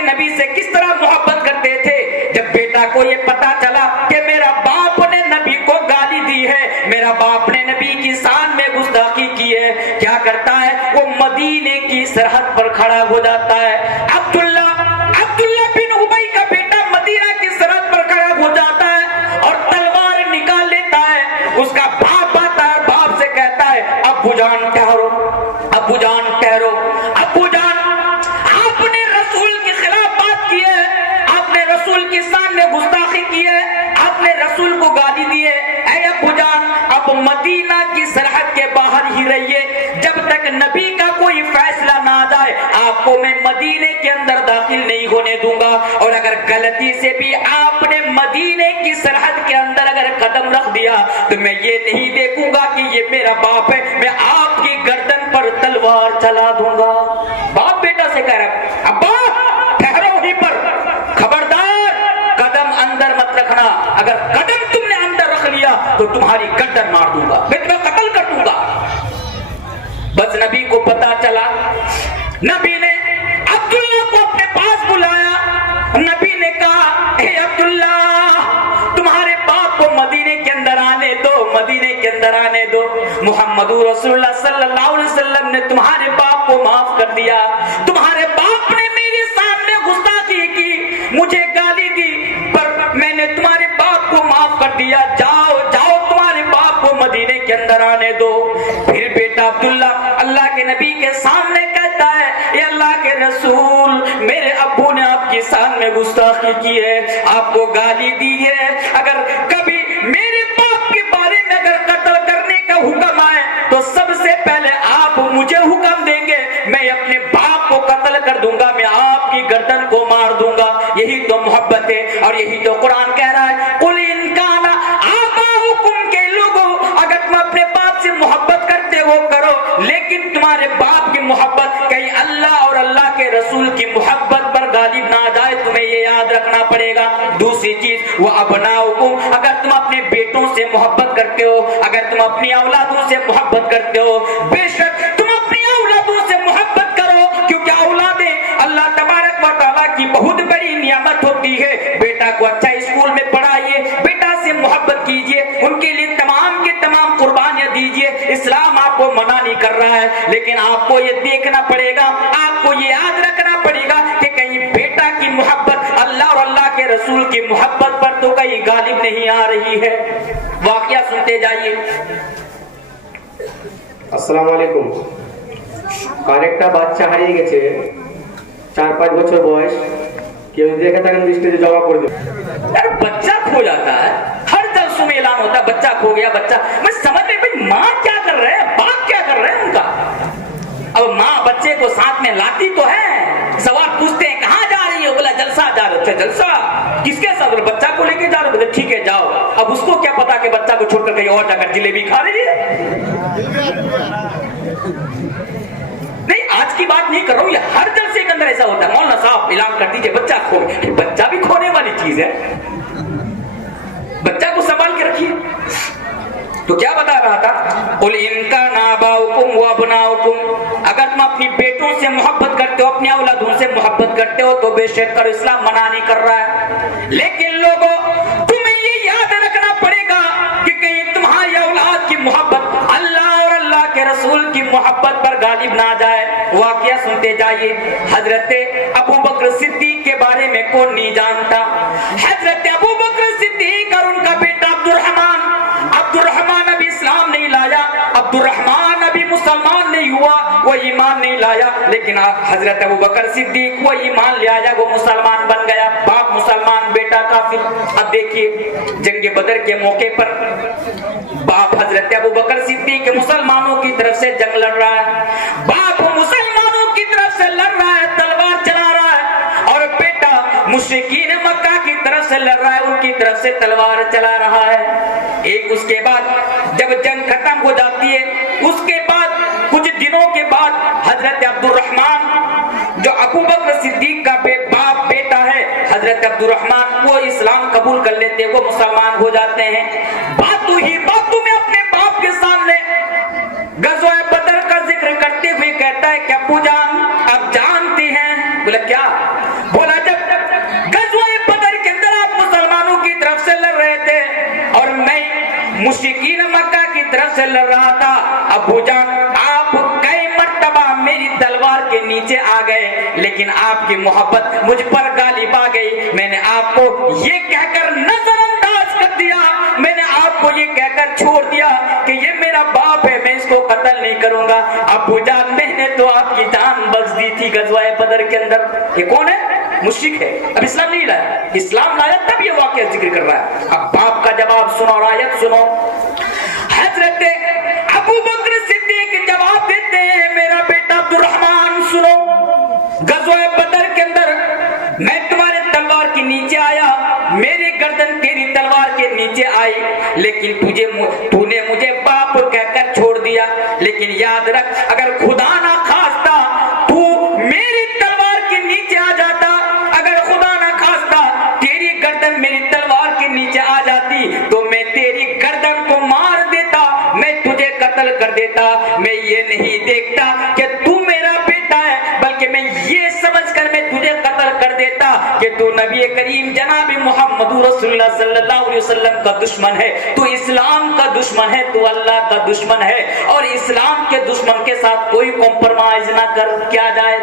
کے نبی سے کس طرح محبت کرتے تھے. جب بیٹا کو یہ پتا چلا کہ میرا باپ نے نبی کو گالی دی ہے, میرا باپ نے نبی کی شان میں گستاخی کی ہے, کیا کرتا ہے وہ مدینے کی سرحد پر کھڑا ہو جاتا ہے. عبداللہ بن ابی کا بیٹا مدینہ کی سرحد پر کھڑا ہو جاتا ہے اور تلوار نکال لیتا ہے. اس کا باپ آتا ہے, باپ سے کہتا ہے ابو جان ٹھہرو, ابو جان ٹھہرو, ابو جان آپ نے رسول کے خلاف بات کی ہے, آپ نے رسول کی شان میں گستاخی کی ہے, آپ نے رسول کو گالی دی ہے. اے ابو جان اب مدینہ کی سرحد کے باہر ہی رہیے, جب تک نبی کا کوئی فیصلہ نہ آ جائے آپ کو میں مدینے کے اندر داخل نہیں ہونے دوں گا. اور اگر غلطی سے بھی آپ نے مدینے کی سرحد کے اندر اگر قدم رکھ دیا تو میں یہ نہیں دیکھوں گا کہ یہ میرا باپ ہے, میں آپ کی گردن پر تلوار چلا دوں گا. باپ بیٹا سے کہہ رہا ابا ٹھہرو وہیں پر, خبردار قدم اندر مت رکھنا, اگر قدم تم نے اندر رکھ لیا تو تمہاری گردن مار دوں گا, میں تمہیں قتل کر دوں گا. بس نبی کو پتا چلا, نبی نے عبداللہ کو اپنے پاس بلایا. نبی نے کہا اے عبداللہ تمہارے باپ کو مدینے کے اندر آنے دو, مدینے کے اندر آنے دو. محمد رسول اللہ صلی اللہ علیہ وسلم نے تمہارے باپ کو معاف کر دیا. تمہارے باپ نے میرے سامنے گستاخی کی, مجھے گالی دی, پر میں نے تمہارے باپ کو معاف کر دیا. جاؤ جاؤ تمہارے باپ کو مدینے کے اندر آنے دو. پھر بیٹا عبداللہ اللہ کے نبی کے سامنے کہتا ہے اے اللہ کے رسول میرے ابو نے آپ کی شان میں گستاخی کی ہے, آپ کو گالی دی ہے, اگر کبھی میرے باپ کے بارے میں اگر قتل کرنے کا حکم آئے تو سب سے پہلے آپ مجھے حکم دیں گے, میں اپنے باپ کو قتل کر دوں گا, میں آپ کی گردن کو مار دوں گا. یہی تو محبت ہے اور یہی تو قرآن کہہ رہا ہے قل ان کان آباؤکم, کے لوگوں اگر تم اپنے باپ سے محبت کرتے ہو کرو, لیکن تمہارے باپ کی محبت کہیں اللہ اور اللہ کے رسول کی محبت پر غالب نہ آ جائے, تمہیں یہ یاد رکھنا پڑے گا. دوسری چیز وہ ابناؤکم, اگر تم اپنے بیٹوں سے محبت کرتے ہو, اگر تم اپنی اولادوں سے محبت کرتے ہو, بے شک تم اپنی اولادوں سے محبت کرو, کیونکہ اولادیں اللہ تبارک و تعالیٰ کی بہت بڑی نعمت ہوتی ہے. بیٹا کو اچھا اسکول میں پڑھائیے, بیٹا سے محبت کیجئے, ان کے لیے تمام کے تمام قربانیاں دیجئے. اسلام آپ کو منع نہیں کر رہا ہے, لیکن آپ کو یہ دیکھنا پڑے گا, آپ کو یہ یاد رکھنا پڑے گا کہ کہیں بیٹا کی محبت اللہ اور اللہ کے রসুল کی محبت پر تو کہیں غالب نہیں آ رہی ہے. واقعہ سنتے جائیے. আসসালামু আলাইকুম. আরেকটা বাচ্চা হারিয়ে গেছে, 4-5 বছর বয়স, কেউ দেখে থাকেন দৃষ্টিতে জমা করে দেবে. यार बच्चा खो जाता है, हर जलसों में ऐलान होता है बच्चा खो गया बच्चा. मैं समझ नहीं भाई माँ क्या कर रहे हैं, बाप क्या कर रहे हैं उनका. अब माँ बच्चे को साथ में लाती तो है, सवाल पूछते हैं कहाँ जा रही है, बोला जलसा जा रहे. अच्छा जलसा किसके साथ, बोले बच्चा को लेके जा रहे. बोले ठीक है जाओ. अब उसको क्या पता कि बच्चा को छोड़कर कहीं और जाकर जिलेबी खा रही है. नहीं आज की बात नहीं कर रहा हूँ, ये हर जलसे के अंदर ऐसा होता है. मौलाना साहब ऐलान कर दीजिए बच्चा खो गया. बच्चा भी खोने वाली चीज है, बच्चा को संभाल के रखिए. तो क्या बता रहा था, कुल इनका नाबाउकुम व अबनाउकुम, अगर तुम अपनी बेटों से मोहब्बत करते हो, अपनी औलादों से मोहब्बत करते हो तो बेशक कर, इस्लाम मना नहीं कर रहा है. लेकिन लोगों तुम्हें ये याद रखना पड़ेगा कि कहीं तुम्हारी औलाद की मोहब्बत अल्लाह और अल्लाह के रसूल की मोहब्बत पर गालिब ना जाए. वाकया सुनते जाइए. हजरत अबू बकर सिद्दीक के बारे में कौन नहीं जानता. हजरत अबू बकर सिद्दीक और उनका बेटा अब्दुर्रहमान अभी इस्लाम नहीं लाया, अब्दुर्रहमान अभी मुसलमान नहीं हुआ, वो ईमान नहीं लाया. लेकिन हजरत अबू बकर सिद्दीक वो ईमान ले आया, वो मुसलमान बन गया. बाप मुसलमान, बेटा काफिर. अब देखिए जंग बदर के मौके पर बाप हजरत अबू बकर सिद्दीक मुसलमानों की तरफ से जंग लड़ रहा है. बाप मुसलमानों की तरफ से लड़ रहा है, तलवार चला रहा है, और बेटा मुशरिकीन मक्का की तरफ से लड़ रहा है, उनकी तरफ से तलवार चला रहा है. एक उसके बाद जब जंग खत्म हो जाती है, उसके बाद कुछ दिनों के बाद हजरत अब्दुर्रहमान जो अबू बकर सिद्दीक का बाप बेटा है, हजरत अब्दुर्रहमान वो इस्लाम कबूल कर लेते, वो मुसलमान हो जाते हैं. बातों में अपने बाप के सामने गज़वा बदर का जिक्र करते हुए कहता है कि अब्बू जान आप जानते हैं. बोला क्या, बोला मुश्रिकीन मक्का की तरफ से लड़ रहा था। अबू जान आप कई मर्तबा मेरी तलवार के नीचे आ गए, लेकिन आपकी मोहब्बत मुझ पर गालिब आ गई। मैंने आपको ये कहकर नजरअंदाज कर दिया, मैंने आपको ये कहकर छोड़ दिया कि ये मेरा बाप है, मैं इसको कत्ल नहीं करूंगा। अबू जान मैंने तो आपकी जान बख्श दी थी गज़वाए बदर के अंदर। ये कौन है? मुश्रिक है, अब इस्लाम नहीं लाया। इस्लाम लाया तब ये वाक़या जिक्र कर रहा है। अब बाप का जवाब सुनो और आयत सुनो। हजरत अबू बकर सिद्दीक जवाब देते हैं, मेरा बेटा अब्दुर्रहमान सुनो, गज़वाए बदर के अंदर मैं तुम्हारे तलवार के नीचे आया, मेरी गर्दन तेरी तलवार के नीचे आई, लेकिन तूने मुझे बाप कहकर छोड़ दिया। लेकिन याद रख, अगर खुदा ना खास्ता तू मेरी तलवार के नीचे आ जाता, अगर खुदा ना खास्ता तेरी गर्दन मेरी तलवार के नीचे आ जाती, तो मैं तेरी गर्दन को मार देता, मैं तुझे कत्ल कर देता। मैं ये नहीं देखता कि तू मेरा बेटा है, बल्कि मैं ये समझकर मैं तुझे कत्ल कर देता कि तू नबी करीम जनाब मोहम्मद रसूलुल्लाह सल्लल्लाहु अलैहि वसल्लम का दुश्मन है, तू इस्लाम का दुश्मन है, तू अल्लाह का दुश्मन है। और इस्लाम के दुश्मन के साथ कोई कॉम्प्रोमाइज ना कर किया जाए,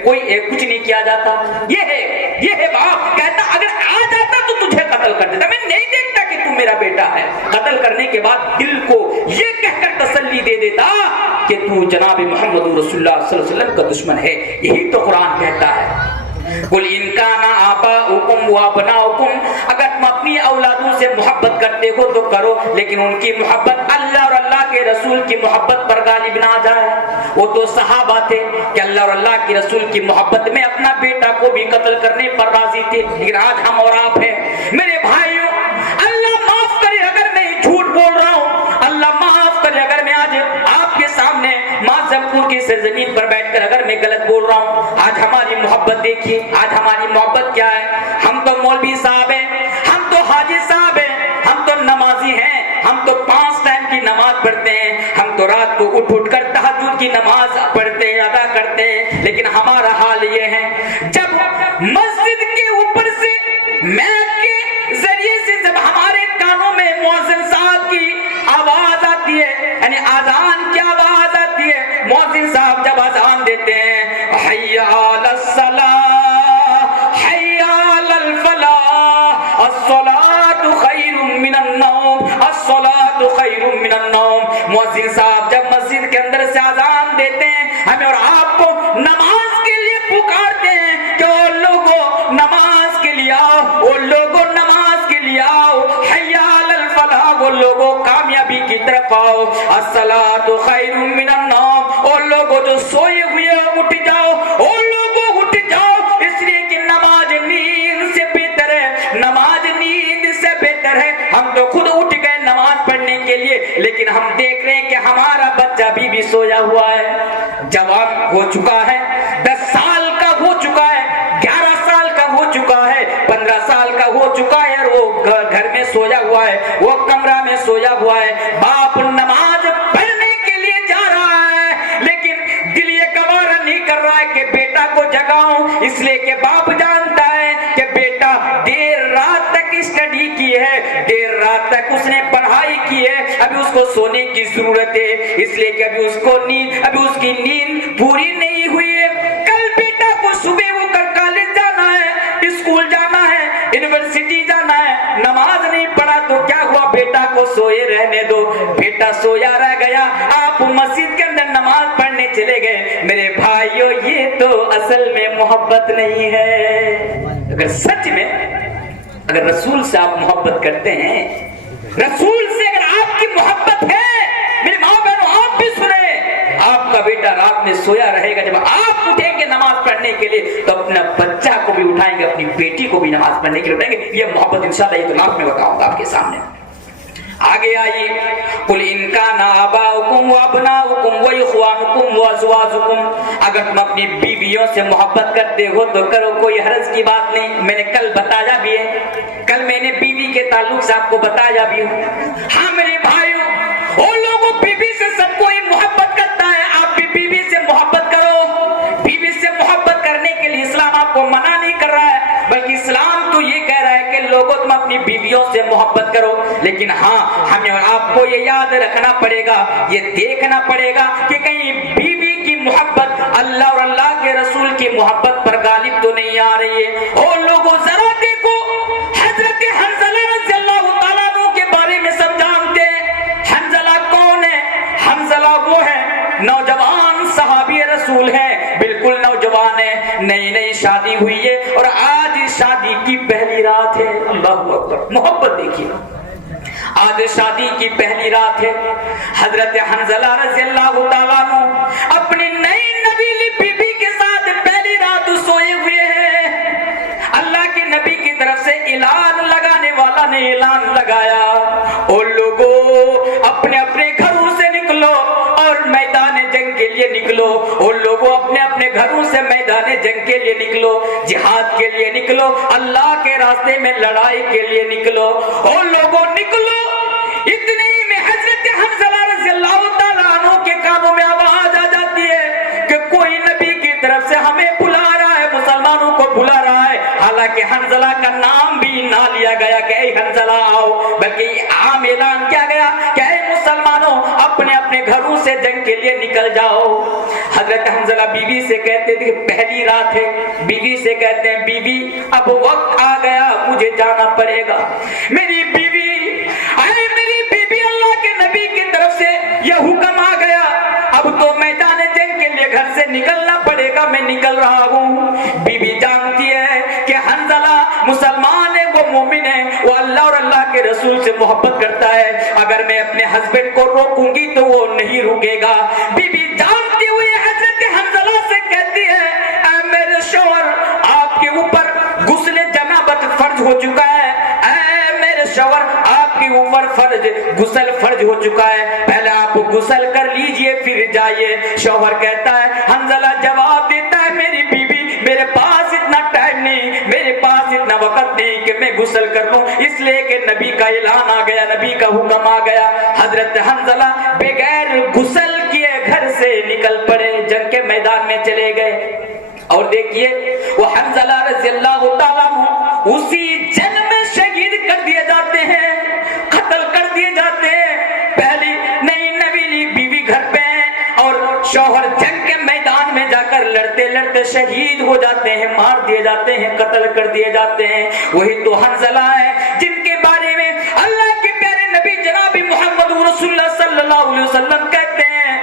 कोई कुछ नहीं किया जाता। ये है बाप कहता, अगर आ जाता तो तुझे कत्ल कर देता, मैं नहीं देखता कि तू मेरा बेटा है। कत्ल करने के बाद दिल को ये कहकर तसल्ली दे देता कि तू जनाब मोहम्मद रसूलुल्लाह सल्लल्लाहु अलैहि वसल्लम का दुश्मन है। यही तो कुरान कहता है, कुल इनका ना आबाउकुम व अबनाउकुम, अगर तुम अपनी औलादों से मोहब्बत करते हो तो करो, लेकिन उनकी मोहब्बत अल्लाह और अल्लाह के रसूल की मोहब्बत पर गालिब ना जाए। वो तो सहाबा थे कि अल्लाह और अल्लाह के रसूल की मोहब्बत में अपना बेटा को भी कत्ल करने पर राजी थे, लेकिन आज हम और आप हैं। मेरे भाइयों, अल्लाह माफ करे अगर मैं झूठ बोल रहा हूँ, अल्लाह माफ करे अगर मैं आज आपके सामने माज़मपुर की सरजमीन पर बैठकर अगर मैं गलत बोल रहा हूँ। आज हमारी मोहब्बत देखिए, आज हमारी मोहब्बत क्या है? हम तो मौलवी साहब हैं, हम तो हाजी साहब हैं, हम तो नमाजी हैं, हम तो 5 टाइम की नमाज पढ़ते हैं, हम तो रात को उठ उठकर तहज्जुद की नमाज पढ़ते हैं, अदा करते हैं। लेकिन हमारा हाल ये है, जब मस्जिद के ऊपर से मैक के जरिए से जब हमारे कानों में मुअज्जिन साहब की आवाज आती है, यानी आजान की आवाज आती है, मुअज्जिन साहब जब आजान देते हैं, हय्या अलस सलाह हय्या अलल फलाह अस्सलातु खैरुम मिनन नौम अस्सलातु खैरुम मिनन नौम। मुअज्जिन साहब जब मस्जिद के अंदर से आजान देते हैं, हमें और आपको नमाज के लिए पुकारते हैं कि ओ लोगों नमाज के लिए आओ, ओ लोगों नमाज के लिए आओ, हय्या अलल फलाह, वो लोगों कामयाबी की तरफ आओ, अस्सलातु खैरुम मिनन नौम, ओ लोगों जो सोए हुए उठ जाओ, ओ लोगों उठ जाओ, इसलिए कि नमाज नींद से बेहतर है, नमाज नींद से बेहतर है। हम तो खुद उठ गए नमाज पढ़ने के लिए, लेकिन हम देख रहे हैं कि हमारा बच्चा अभी भी सोया हुआ है, जवान हो चुका है, 10 साल का हो चुका है, 11 साल का हो चुका है, 15 साल का हो चुका है, और वो घर में सोया हुआ है, वो कमरा में सोया हुआ है। बाप नमाज पढ़ने के लिए जा रहा है, लेकिन दिल ये गवारा नहीं कर रहा है कि बेटा को जगाऊं, इसलिए कि बाप जानता है कि बेटा देर रात तक स्टडी की है, देर रात तक उसने पढ़ाई की है, अभी उसको सोने की जरूरत है, इसलिए कि अभी उसकी नींद पूरी नहीं हुई है। कल बेटा को सुबह वो कॉलेज जाना है, स्कूल जाना है, यूनिवर्सिटी जाना है, नमाज नहीं पढ़ा तो क्या हुआ? बेटा को सोए रहने दो, बेटा सोया रह गया, आप मस्जिद के अंदर नमाज पढ़ने चले गए। मेरे भाइयों, ये तो असल में मोहब्बत नहीं है। अगर सच में अगर रसूल से आप मोहब्बत करते हैं, रसूल से अगर आपकी मोहब्बत है, मेरे माँ बहनों आप भी सुने, आपका बेटा रात में सोया रहेगा, जब आप उठेंगे नमाज पढ़ने के लिए तो अपना बच्चा को भी उठाएंगे, अपनी बेटी को भी नमाज पढ़ने के लिए उठाएंगे। ये मोहब्बत इंशाअल्लाह ये तो लाभ में बताऊंगा आपके सामने। आगे आइए, कुल इनका नाबाउकुम व अबनाउकुम व इख्वानुकुम व अज़वाजुकुम, अगर तुम अपनी बीवियों से मोहब्बत करते हो तो करो, कोई हर्ज की बात नहीं। मैंने कल बताया भी है, कल मैंने बीवी के ताल्लुक से आपको बताया भी हूँ। हाँ मेरे भाइयों, वो लोगों बीवी से सब कोई मोहब्बत करता है, आप भी बीवी से मोहब्बत करो। बीवी से मोहब्बत करने के लिए इस्लाम आपको मना नहीं कर रहा है, बल्कि इस्लाम तो ये कह रहा है कि लोगों तुम अपनी बीवियों से मोहब्बत करो, लेकिन हाँ हमें और आपको ये याद रखना पड़ेगा, ये देखना पड़ेगा कि कहीं बीवी की मोहब्बत अल्लाह और अल्लाह के रसूल की मोहब्बत पर गालिब तो नहीं आ रही है। और लोगों जरा देखो, हजरत हंज़ला रज़ियल्लाहु ताला अन्हु के बारे में सब जानते हैं। हंज़ला कौन है? हंज़ला वो है नौजवान सहाबी रसूल है, बिल्कुल नौजवान है, नई नई शादी हुई है और आज शादी की पहली रात है। अल्लाहु अकबर, मोहब्बत देखिए, आज शादी की पहली रात है। हजरत हंज़ला रज़ियल्लाहु ताला अन्हु अपनी नई नवीली बीबी के साथ पहली रात सोए हुए हैं। अल्लाह के नबी की तरफ से ऐलान लगाने वाला ने ऐलान लगाया, ओ लोगों अपने अपने घरों से निकलो और मैदान जंग के लिए निकलो। और लोगों अपने अपने घरों से मैदान जंग के लिए निकलो, जिहाद के लिए निकलो, अल्लाह के रास्ते में लड़ाई के लिए निकलो। और लोगों निकलो। इतने में हजरत हंज़ला रज़ियल्लाहु ताला अन्हु के कानों में आवाज आ जाती है कि कोई नबी की तरफ से हमें बुला रहा है, मुसलमानों को बुला रहा है। हालांकि हंज़ला का नाम भी ना लिया गया कि ऐ हंज़ला आओ, बल्कि आम ऐलान किया गया कि ऐ मुसलमानों अपने अपने घरों से जंग के लिए निकल जाओ। हजरत हंज़ला बीवी से कहते थे, पहली रात है, बीवी से कहते हैं बीवी अब वक्त आ गया, मुझे जाना पड़ेगा। मेरी बीवी, अरे मेरी बीवी, अल्लाह के नबी की तरफ से यह हुक्म आ गया, अब तो मैदान जंग के लिए घर से निकलना पड़ेगा, मैं निकल रहा हूँ। बीवी जानती है कि हंज़ला मुसलमान है, वो मोमिन है, वो अल्लाह और अल्लाह के रसूल से मोहब्बत करता है, अगर मैं अपने हस्बैंड को रोकूंगी तो वो नहीं रुकेगा। बीवी जानती हुई हजरत हंज़ला से कहती है, ऐ मेरे शौहर आपके ऊपर गुस्ल जनाबत फर्ज हो चुका है, ऐ मेरे शौहर आपके ऊपर गुस्ल फर्ज हो चुका है, पहले आप गुस्ल कर लीजिए फिर जाइए। शौहर कहता है, हंज़ला जवाब देता है, मेरी बीवी मेरे पास इतना टाइम नहीं, मेरे पास इतना वक्त नहीं कि मैं गुस्ल कर लूं, इसलिए कि नबी का ऐलान आ गया, नबी का हुक्म आ गया। हजरत हंज़ला बगैर गुस्ल किए घर से निकल पड़े, जंग के मैदान में चले गए। और देखिए वो हंज़ला रज़ियल्लाहु ताला अन्हु उसी जंग में शहीद कर दिए जाते हैं, कत्ल कर दिए जाते हैं। पहली नई नवीली बीवी घर पे है और शौहर जंग के मैदान में जाकर लड़ते लड़ते शहीद हो जाते हैं, मार दिए जाते हैं, कत्ल कर दिए जाते हैं। वही तो हंज़ला है जिनके बारे में अल्लाह के प्यारे नबी जनाब मोहम्मद रसूलुल्लाह सल्लल्लाहु अलैहि वसल्लम कहते हैं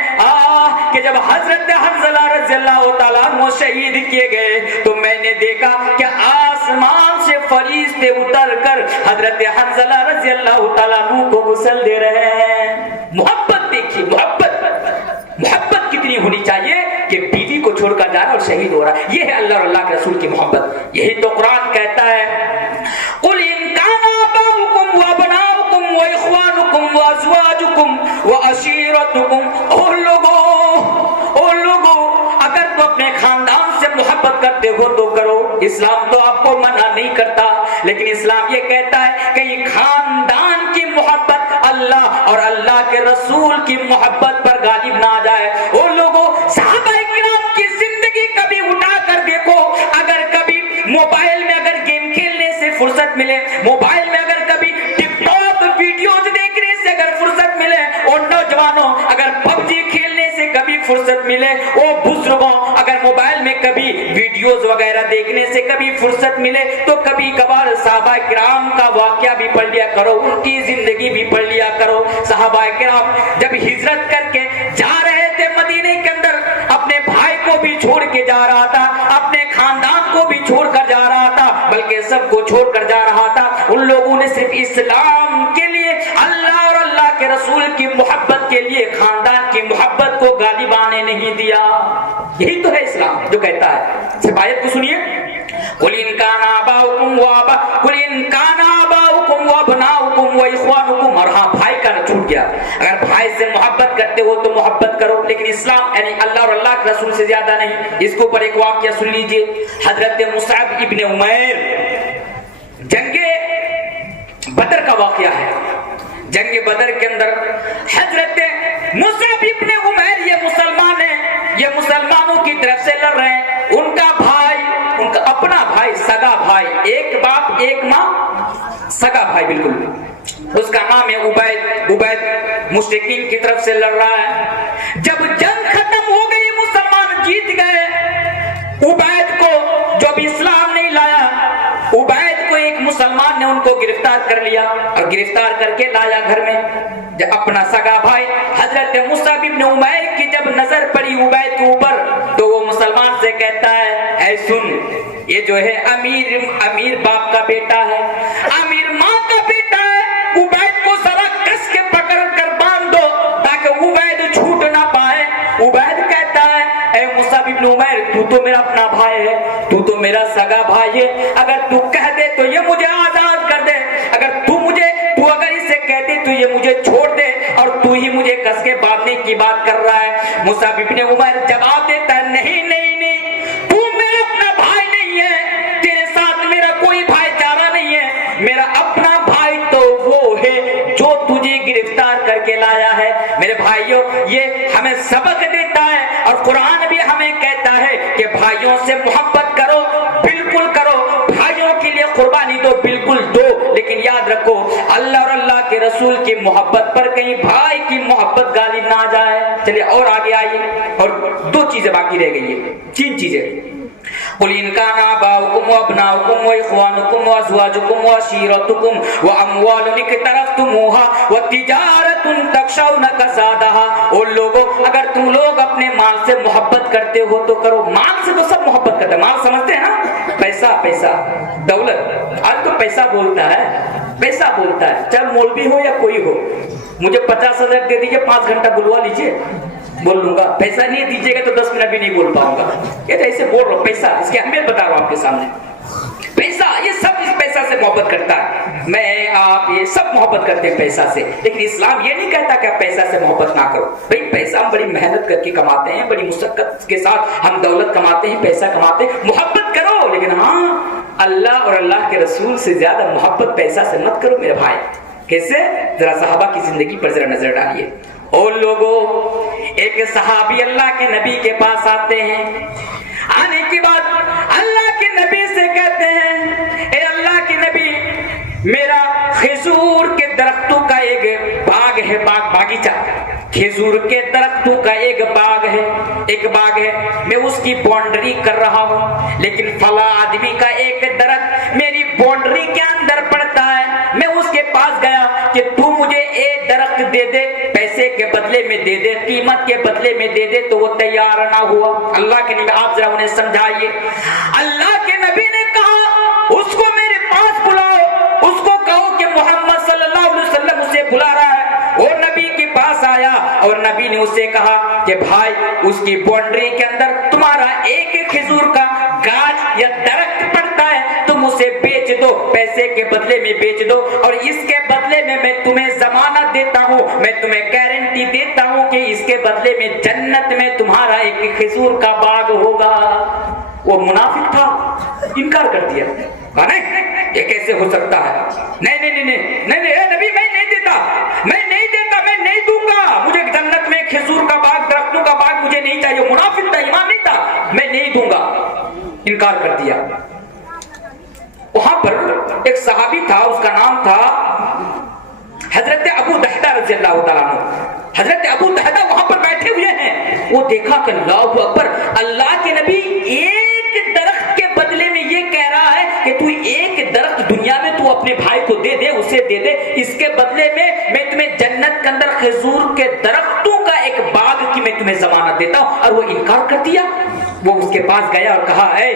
कि जब हजरत हंज़ला रज़ियल्लाहु ताला अन्हु शहीद किए गए तो मैंने देखा कि आसमान से फरिश्ते उतरकर हजरत हंज़ला रज़ियल्लाहु ताला अन्हु को गुस्ल दे रहे हैं। मोहब्बत देखिए, मोहब्बत कितनी होनी चाहिए कि बीवी को छोड़कर जा रहा और शहीद हो रहा। ये है अल्लाह और अल्लाह के रसूल की मोहब्बत। यही तो कुरान कहता है, कुल इन काना आबाउकुम व अबनाउकुम व इख्वानुकुम व अज़वाजुकुम व अशीरतुकुम। ओ लोगों अगर तो अपने खानदान से मोहब्बत करते हो तो करो, इस्लाम तो आपको मना नहीं करता, लेकिन इस्लाम ये कहता है कि खानदान की मोहब्बत अल्लाह और अल्लाह के रसूल की मोहब्बत पर गालिब ना आ जाए। ओ लोगों सहाबाए किराम की जिंदगी कभी उठा कर देखो, अगर कभी मोबाइल में अगर गेम खेलने से फुर्सत मिले, मोबाइल में अगर कभी टिकटॉक वीडियोज देखने से अगर फुर्सत मिले, और नौजवानों अगर पबजी खेलने से कभी फुर्सत मिले, ओ बुजुर्गों अगर मोबाइल में कभी वीडियोज वगैरह देखने से कभी फुर्सत मिले, तो कभी कभार सहाबाए किराम का वाकया भी पढ़ लिया करो, उनकी जिंदगी भी पढ़ लिया करो। सहाबाए किराम जब हिजरत करके जा रहे थे मदीने के अंदर, अपने भाई को भी छोड़ के जा रहा था, अपने खानदान को भी छोड़ कर जा रहा था, बल्कि सबको छोड़ कर जा रहा था। उन लोगों ने सिर्फ इस्लाम के लिए, अल्लाह और अल्लाह के रसूल की मोहब्बत के लिए खानदान की मोहब्बत को गालिब आने नहीं दिया। यही तो है इस्लाम जो कहता है। सिर्फ आयत को सुनिए, कुल इन काना आबाउकुम व अबनाउकुम व इख्वानुकुम। और हाँ, भाई का न छूट गया, अगर भाई से मोहब्बत करते हो तो मोहब्बत करो, लेकिन इस्लाम यानी अल्लाह और अल्लाह के रसूल से ज्यादा नहीं। इसके ऊपर एक वाकया सुन लीजिए। हजरत मुसअब इब्ने उमैर, जंगे बदर का वाकया है। जंगे बदर के अंदर हजरत मुसअब इब्ने उमैर ये मुसलमान है, ये मुसलमानों की तरफ से लड़ रहे हैं। उनका भाई, उनका अपना भाई, सगा भाई بھائی، ایک باپ ایک ماں، سگا بھائی بالکل، اس کا نام ہے عبید۔ عبید مشرکین کی طرف سے لڑ رہا ہے۔ جب جنگ ختم ہو گئی، مسلمان جیت گئے، عبید کو جو ابھی اسلام نہیں لایا، عبید کو ایک مسلمان نے ان کو گرفتار کر لیا اور گرفتار کر کے لایا گھر میں۔ جب اپنا سگا بھائی حضرت مصعب بن عمیر کی جب نظر پڑی عبید کے اوپر تو وہ مسلمان سے کہتا ہے، اے سن، یہ جو ہے امیر باپ کا بیٹا ہے، امیر ماں کا بیٹا ہے، عبید کو ذرا کس کے پکڑ کر باندھ دو تاکہ عبید چھوٹ نہ پائے۔ عبید کہتا ہے، اے مصعب بن عمیر، تو تو میرا اپنا بھائی ہے، تو تو میرا سگا بھائی ہے، اگر تو کہہ دے تو یہ مجھے آزاد کر دے، اگر اسے کہہ دے تو یہ مجھے چھوڑ دے، اور تو ہی مجھے کس کے باندھنے کی بات کر رہا ہے۔ مصعب بن عمیر جواب دیتا ہے، نہیں نہیں نہیں، تو میرا اپنا بھائی نہیں ہے، تیرے ساتھ میرا کوئی بھائی چارہ نہیں ہے، میرا اپنا بھائی تو وہ ہے جو تجھے گرفتار کر کے لایا ہے۔ میرے بھائیوں، یہ ہمیں سبق دیتا ہے اور قرآن بھی ہمیں کہتا ہے کہ بھائیوں سے محبت کرو، بالکل کرو، بھائیوں کے لیے قربانی دو، بالکل دو، لیکن یاد رکھو اللہ اور اللہ کے رسول کی محبت پر کہیں بھائی کی محبت غالب نہ آ جائے۔ چلیے اور آگے آئیے، اور دو چیزیں باقی رہ گئی ہیں، تین چیزیں۔ قل ان كان آباؤكم وابناؤكم واخوانكم وازواجكم وعشيرتكم واموال اقترفتموها وتجارة تخشون كسادها، اور لوگوں اگر تم لوگ اپنے مال سے محبت کرتے ہو تو کرو۔ مال سے تو سب محبت کرتے ہیں، مال سمجھتے ہیں نا، پیسہ پیسہ دولت، آج تو پیسہ بولتا ہے، پیسہ بولتا ہے، چاہے مولوی ہو یا کوئی ہو۔ مجھے 50,000 دے دیجئے، 5 گھنٹہ بلوا لیجئے، بول لوں گا۔ پیسہ نہیں دیجیے گا تو 10 منٹ بھی نہیں بول پاؤں گا۔ یہ تو ایسے بول رہا ہوں، پیسہ، اس کی اہمیت بتا رہا ہوں آپ کے سامنے۔ پیسہ، یہ سب اس پیسہ سے محبت کرتا ہے، میں آپ یہ سب محبت کرتے ہیں پیسہ سے، لیکن اسلام یہ نہیں کہتا کہ آپ پیسہ سے محبت نہ کرو۔ بھئی پیسہ ہم بڑی محنت کر کے کماتے ہیں، بڑی مشقت کے ساتھ ہم دولت کماتے ہیں، پیسہ کماتے ہیں، محبت کرو، لیکن ہاں اللہ اور اللہ کے رسول سے زیادہ محبت پیسہ سے مت کرو میرے بھائی۔ کیسے؟ ذرا صحابہ کی زندگی پر ذرا نظر ڈالیے۔ اور لوگوں، ایک صحابی اللہ کے نبی کے پاس آتے ہیں، آنے کے بعد اللہ کے نبی سے کہتے ہیں، اے اللہ کے نبی، میرا کھجور کے درختوں کا ایک باغ ہے، باغیچہ، کھجور کے درختوں کا ایک باغ ہے، میں اس کی باؤنڈری کر رہا ہوں، لیکن فلاں آدمی کا ایک درخت میری باؤنڈری کے اندر پڑتا ہے، میں اس کے پاس گیا کہ تو مجھے ایک درخت دے دے، پیسے کے بدلے میں دے دے، قیمت کے بدلے میں دے دے، تو وہ تیار نہ ہوا۔ اللہ کے نبی، آپ ذرا انہیں سمجھائیے۔ اللہ کے نبی نے کہا، اس کو میرے پاس بلاؤ، اس کو کہو کہ محمد صلی اللہ علیہ وسلم اسے بلا رہا ہے۔ وہ نبی کے پاس آیا اور نبی نے اسے کہا کہ بھائی، اس کی باؤنڈری کے اندر تمہارا ایک کھجور کا گاچھ یا درخت پڑتا ہے، تم اسے بیچ دو، پیسے کے بدلے میں بیچ دو، اور اس کے بدلے میں تمہیں ضمانت دیتا ہوں، میں تمہیں گارنٹی دیتا ہوں کہ اس کے بدلے میں جنت میں تمہارا ایک کھجور کا باغ ہوگا۔ وہ منافق تھا، انکار کر دیا، نہیں یہ کیسے ہو سکتا ہے، نہیں نہیں نہیں نہیں، اے نبی میں نہیں دیتا، میں نہیں دیتا، میں نہیں دوں گا، مجھے جنت میں کھجور کا باغ، درختوں کا باغ مجھے نہیں چاہیے۔ منافق تھا، ایمان نہیں تھا، میں نہیں دوں گا، انکار کر دیا۔ وہاں پر ایک صحابی تھا، اس کا نام تھا حضرت ابو دحدہ رضی اللہ تعالیٰ عنہ۔ حضرت ابو دحدہ وہاں پر بیٹھے ہوئے ہیں، وہ دیکھا کہ اللہ اکبر، اللہ کے نبی ایک درخت کے بدلے میں یہ کہہ رہا ہے کہ تو ایک درخت دنیا میں تو اپنے بھائی کو دے دے، اسے دے دے، اس کے بدلے میں تمہیں جنت کے اندر کھجور کے درختوں کا ایک باغ کی میں تمہیں ضمانت دیتا ہوں، اور وہ انکار کر دیا۔ وہ اس کے پاس گیا اور کہا، اے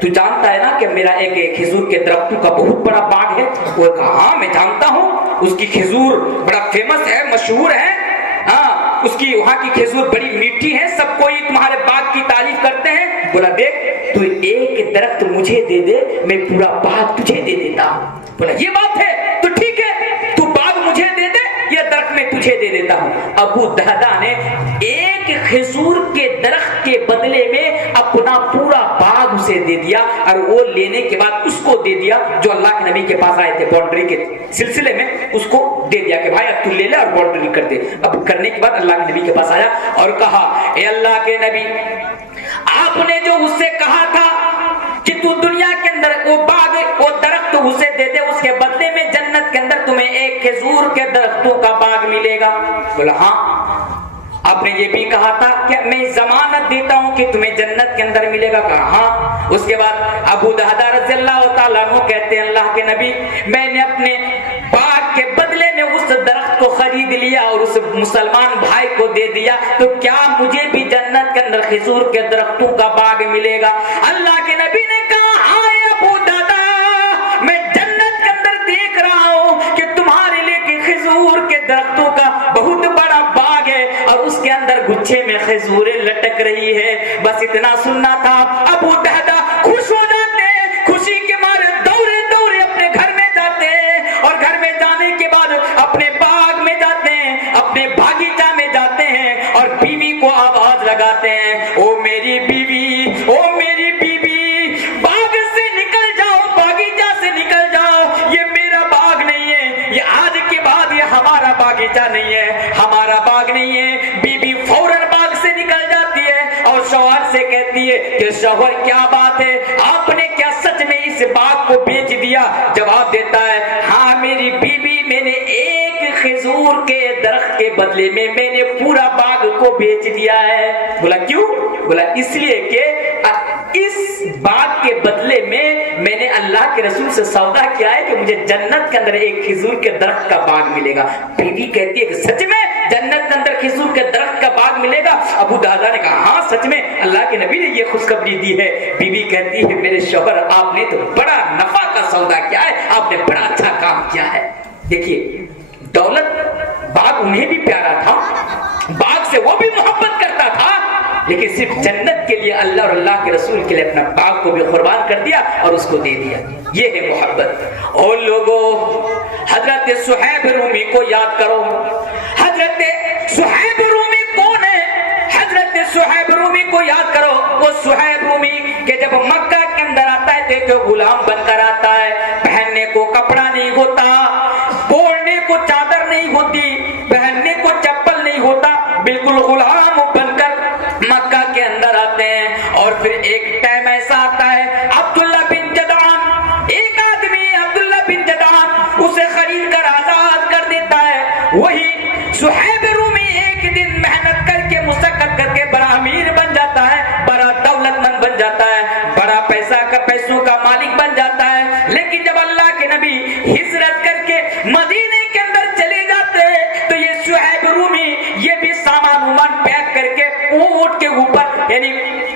تو جانتا ہے نا کہ میرا ایک کھجور کے درختوں کا بہت بڑا باغ ہے؟ وہ کہا، ہاں میں جانتا ہوں، اس کی کھجور بڑا فیمس ہے، مشہور ہے، ہاں اس کی وہاں کی کھجور بڑی میٹھی ہے، سب کوئی تمہارے باغ کی تعریف کرتے ہیں۔ بولا دیکھ، تو ایک درخت مجھے دے دے، میں پورا باغ تجھے دے دیتا ہوں۔ بولا یہ بات ہے تو ٹھیک ہے، تو باغ مجھے دے دے، یہ درخت میں تجھے دے دیتا ہوں۔ ابو دحدہ نے ایک کھجور کے درخت کے بدلے میں اپنا پورا باغ اسے دے دیا، اور وہ لینے کے بعد اس کو دے دیا جو اللہ کے نبی کے پاس آئے تھے باؤنڈری کے سلسلے میں، اس کو دے دیا کہ بھائی اب تو لے لے اور باؤنڈری کر دے۔ اب کرنے کے بعد اللہ کے نبی کے پاس آیا اور کہا، اے اللہ کے نبی، آپ نے جو اس سے کہا تھا کہ تو دنیا کے اندر وہ باغ के दरख्तों का बाग मिलेगा? बोला हाँ। आपने ये भी कहा था कि मैं जमानत देता हूं कि तुम्हें जन्नत के अंदर मिलेगा? कहा हाँ। उसके बाद अबू दहदा रज़ियल्लाहु ताला अन्हु कहते हैं अल्लाह के नबी, मैंने अपने बाग के बदले में उस दरख्त को खरीद लिया और उस मुसलमान भाई को दे दिया, तो क्या मुझे भी जन्नत के अंदर खजूर के दरख्तों का बाग मिलेगा? अल्लाह के नबी ने कहा हाँ अबू दहदा, मैं जन्नत के अंदर देख रहा हूं कि तुम्हारे लिए खजूर के दरख्तों का बहुत बड़ा बाग है और उसके अंदर गुच्छे में खजूरें लटक रही है। बस इतना सुनना था। अबू दहदा खुश हो जाते हैं, खुशी के मारे दौड़े दौड़े अपने घर में जाते हैं और घर में जाने के बाद अपने बाग में जाते हैं, अपने बागीचा में जाते हैं और बीवी को आवाज लगाते हैं, ओ मेरी बीवी, ओ मेरी बीवी, बाग से निकल जाओ, बागीचा से निकल जाओ, ये मेरा बाग नहीं है, ये आज के बाद ये हमारा बागीचा नहीं है, हमारा बाग नहीं है। बीबी फौरन बाग से निकल जाती है और शौहर से कहती है कि शौहर क्या बात है, आपने क्या सच में इस बाग को बेच दिया? जवाब देता है हाँ मेरी बीबी, मैंने एक खजूर के दरख्त के बदले में मैंने पूरा बाग को बेच दिया है। बोला क्यों? बोला इसलिए कि इस बाग के बदले में मैंने अल्लाह के रसूल से सौदा किया है कि मुझे जन्नत के अंदर एक खजूर के दरख्त का बाग मिलेगा। बीवी कहती है कि सच में जन्नत के अंदर खजूर के दरख्त का बाग मिलेगा? अबू दादा ने कहा हाँ सच में, अल्लाह के नबी ने ये खुशखबरी दी है। बीवी कहती है मेरे शौहर, आपने तो बड़ा नफा का सौदा किया है, आपने बड़ा अच्छा काम किया है। देखिए दौलत, बाग उन्हें भी प्यारा था, बाग से वो भी मोहब्बत करता था, लेकिन सिर्फ जन्नत के लिए अल्लाह और अल्लाह के रसूल के लिए अपना बाग को भी कुर्बान कर दिया और उसको दे दिया। ये है मोहब्बत। और लोगों, हजरत सुहैब रूमी को याद करो। हजरत सुहैब रूमी कौन है? हजरत सुहैब रूमी को याद करो। वो सुहैब रूमी के जब मक्का के अंदर आता है तो गुलाम बनकर आता है, पहनने को कपड़ा नहीं होता, ओढ़ने को चादर नहीं होती, पहनने को चप्पल नहीं होता, बिल्कुल गुलाम बनकर मक्का के अंदर आते हैं। और फिर एक टाइम ऐसा आता है, अब्दुल्ला बिन जदान, एक आदमी अब्दुल्ला बिन जदान उसे खरीद कर आजाद कर देता है। वही सुहैब रूमी एक दिन मेहनत करके मुशक्कत करके बड़ा अमीर बन जाता है, बड़ा दौलतमंद बन जाता है, बड़ा पैसों का मालिक बन जाता है। लेकिन जब अल्लाह के नबी हिजरत करके मदीने के अंदर चले जाते हैं तो ये सुहैब रूमी ये भी सामान उमान पैक करके ऊंट के ऊपर यानी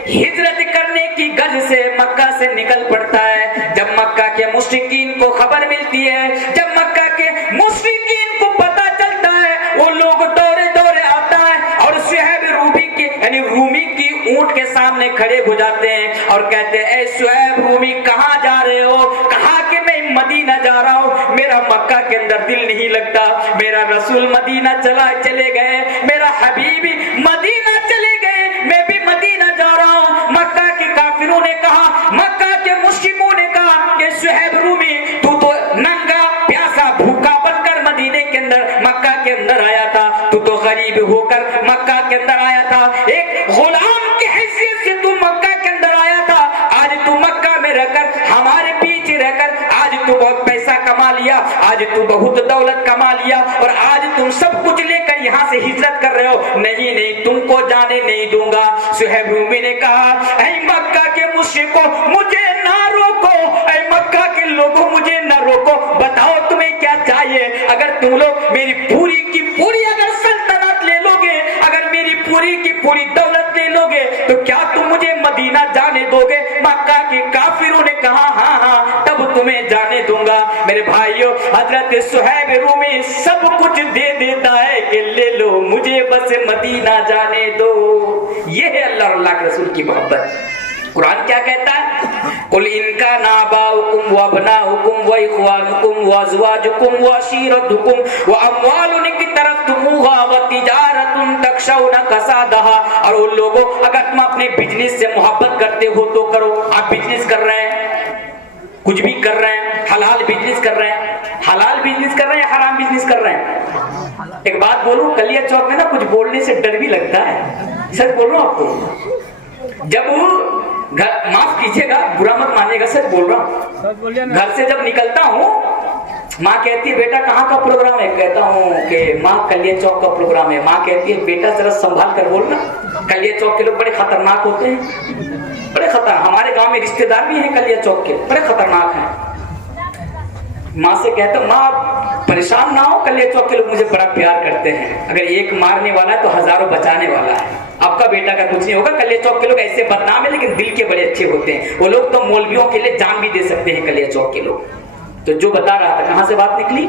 हिजरत करने की गर्ज से मक्का से निकल पड़ता है। जब मक्का के मुश्रिकीन को खबर मिलती है, जब मक्का के मुश्रिकीन को पता चलता है, वो लोग दौड़े दौड़े आता है और सुहैब रूमी की यानी रूमी की ऊंट के सामने खड़े हो जाते हैं और कहते हैं ए सुहैब रूमी कहाँ जा रहे हो? कहा कि मैं मदीना जा रहा हूँ, मेरा मक्का के अंदर दिल नहीं लगता, मेरा रसूल मदीना चले गए, मेरा हबीबी मदीना चले गए, मैं भी मदीना जा रहा हूँ। मक्का के काफिरों ने कहा, मक्का के मुश्रिकों ने कहा कि सुहैब रूमी तू तो नंगा प्यासा भूखा बनकर मदीने के अंदर मक्का के अंदर आया था, तू तो गरीब होकर मक्का के अंदर आया था, एक गुलाम की हैसियत से तू मक्का के अंदर आया था, आज तू मक्का में रहकर हमारे पीछे रहकर आज तू बहुत पैसा कमा लिया, आज तू बहुत दौलत कमा लिया और आज तुम सब कुछ लेकर यहाँ से हिजरत कर रहे हो, नहीं नहीं तुमको जाने नहीं दूंगा। सुहैब रूमी ने कहा ऐ मक्का के मुश्रिकों मुझे ना रोको, ऐ मक्का के लोगों मुझे ना रोको, बताओ तुम्हें क्या चाहिए? अगर तुम लोग मेरी पूरी की पूरी अगर सल्तनत ले लोगे, अगर मेरी पूरी की पूरी दौलत ले लोगे तो क्या तुम मुझे मदीना जाने दोगे? मक्का के काफिरों ने कहा हाँ हाँ तब तुम्हें जाने दूंगा। मेरे भाइयों, हजरत सुहैब रूमी सब कुछ दे देता है कि ले लो मुझे बस मदीना जाने दो। ये है अल्लाह और अल्लाह के रसूल की मोहब्बत। कुरान क्या कहता है? कुल इनका नाबाउकुम व अबनाउकुम व इख्वानुकुम व अज़वाजुकुम व अशीरतुकुम व अमवालुन इक्तरफ्तुमुहा व तिजारतुन तखशौना कसादहा। और उन लोगों, अगर तुम अपने बिजनेस से मोहब्बत करते हो तो करो। आप बिजनेस कर रहे हैं, कुछ भी कर रहे हैं, हलाल बिजनेस कर रहे हैं, हलाल बिजनेस कर रहे हैं या हराम बिजनेस कर रहे हैं? एक बात बोलूं, कलिया चौक में ना कुछ बोलने से डर भी लगता है, सच बोल रहा हूं आपको। जब माफ कीजिएगा, बुरा मत मानिएगा, सच बोल रहा हूँ, घर से जब निकलता हूँ माँ कहती है बेटा कहाँ का प्रोग्राम है? कहता हूँ कि माँ कलिया चौक का प्रोग्राम है। माँ कहती है बेटा जरा संभाल कर बोलना, कलिया चौक के लोग बड़े खतरनाक होते हैं, बड़े खतरनाक। हमारे गांव में रिश्तेदार भी हैं कलिया चौक के, बड़े खतरनाक हैं। माँ से कहता हूँ माँ परेशान ना हो, कलिया चौक के लोग मुझे बड़ा प्यार करते हैं, अगर एक मारने वाला है तो हजारों बचाने वाला है। आपका बेटा का कुछ नहीं होगा। कलिया चौक के लोग ऐसे बदनाम है लेकिन दिल के बड़े अच्छे होते हैं। वो लोग तो मौलवियों के लिए जान भी दे सकते हैं कलिया चौक के लोग। तो जो बता रहा था, कहाँ से बात निकली?